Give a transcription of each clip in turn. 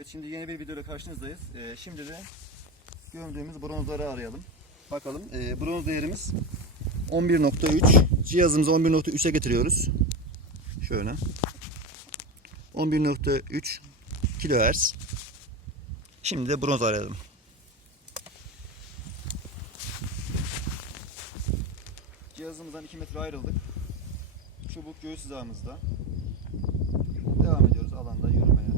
Evet şimdi yeni bir videoyla karşınızdayız. Ee, şimdi de gördüğümüz bronzları arayalım. Bakalım ee, bronz değerimiz 11.3. Cihazımızı 11.3'e getiriyoruz. Şöyle. 11.3 kilohertz. Şimdi de bronz arayalım. Cihazımızdan 2 metre ayrıldık. Çubuk göğüs hizamızda. Devam ediyoruz alanda yürümeye.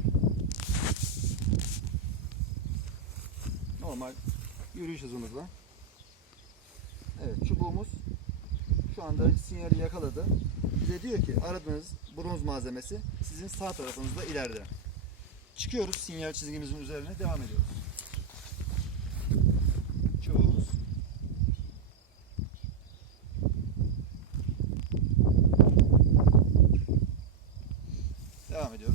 Normal yürüyüş hızımızla. Evet çubuğumuz şu anda sinyali yakaladı. Bize diyor ki aradığınız bronz malzemesi sizin sağ tarafınızda ileride. Çıkıyoruz sinyal çizgimizin üzerine devam ediyoruz. Çubuğumuz Devam ediyoruz.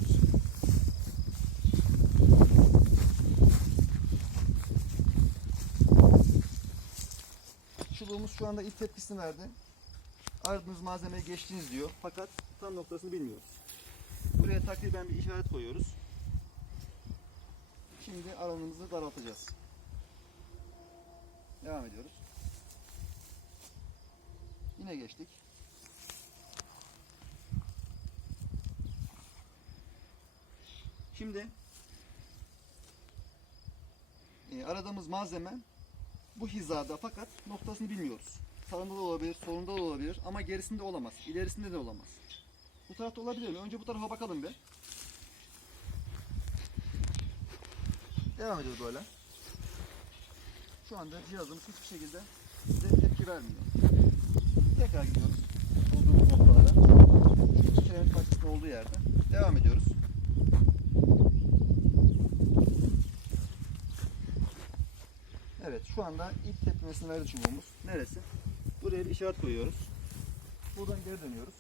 Çubuğumuz şu anda ilk tepkisini verdi. Aradığınız malzemeyi geçtiniz diyor. Fakat tam noktasını bilmiyoruz. Buraya takriben bir işaret koyuyoruz. Şimdi alanımızı daraltacağız. Devam ediyoruz. Yine geçtik. Şimdi e, aradığımız malzeme bu hizada fakat noktasını bilmiyoruz. Sağında da olabilir, solunda da olabilir ama gerisinde olamaz. İlerisinde de olamaz. Bu tarafta olabilir mi? Önce bu tarafa bakalım bir. Devam ediyoruz böyle. Şu anda cihazımız hiçbir şekilde bize tepki vermiyor. Tekrar gidiyoruz. Bulduğumuz noktalara. Kiremit parçasının olduğu yerde. Devam ediyoruz. Evet şu anda ilk tepkimesini verdi çubuğumuz. Neresi? Buraya bir işaret koyuyoruz. Buradan geri dönüyoruz.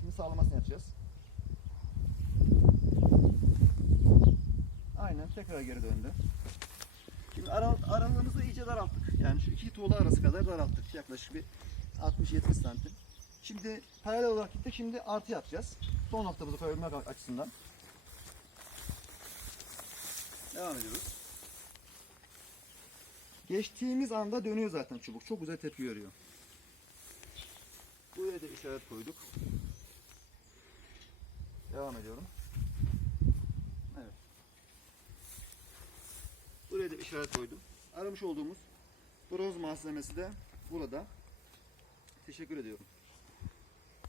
Şimdi sağlamasını yapacağız. Aynen tekrar geri döndü. Şimdi ara, aralığımızı iyice daralttık. Yani şu iki tuğla arası kadar daralttık. Yaklaşık bir 60-70 santim. Şimdi paralel olarak gittik. Şimdi artı yapacağız. Son noktamızı koyabilmek açısından. Devam ediyoruz. Geçtiğimiz anda dönüyor zaten çubuk. Çok güzel tepki veriyor. Buraya da işaret koyduk. Devam ediyorum. Evet. Buraya da işaret koydum. Aramış olduğumuz bronz malzemesi de burada. Teşekkür ediyorum.